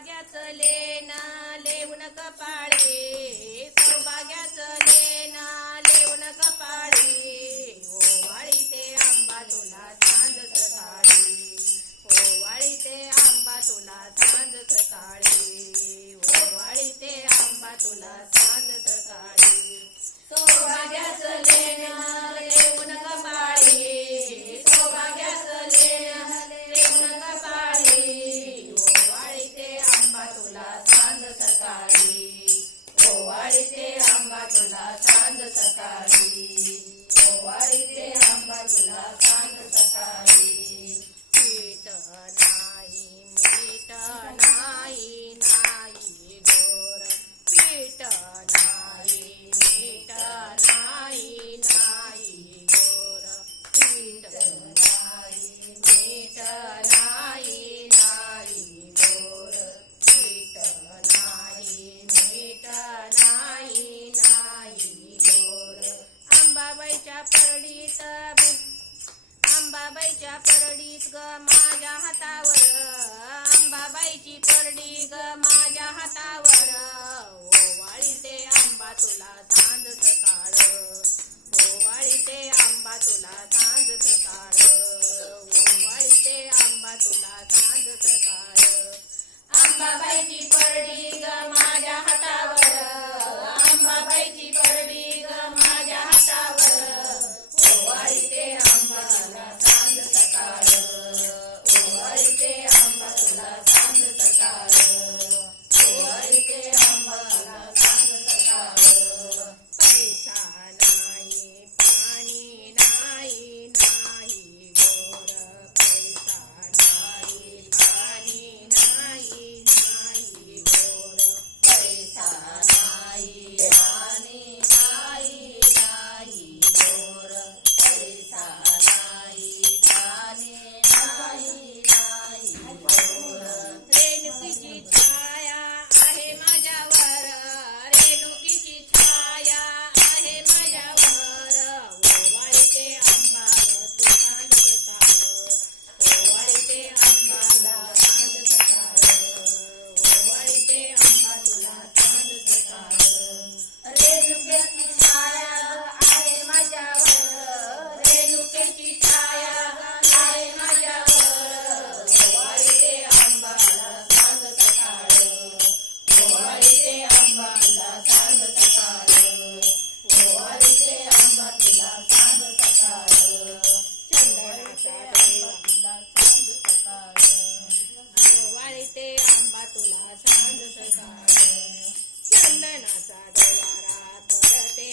जाग्यातले ना लेऊन कपाळे. सांग सकाळी. पोवारीतले आंबा तुला सांग सकाळी. नाही मीठ नाही नाही गोर. पीठ ग माझ्या हातावर. आंबाबाईची करडी ग माझ्या हातावर. ओवाळी ते आंबा तुला तांद सांज सकाळ चंदनाचा दवारा परते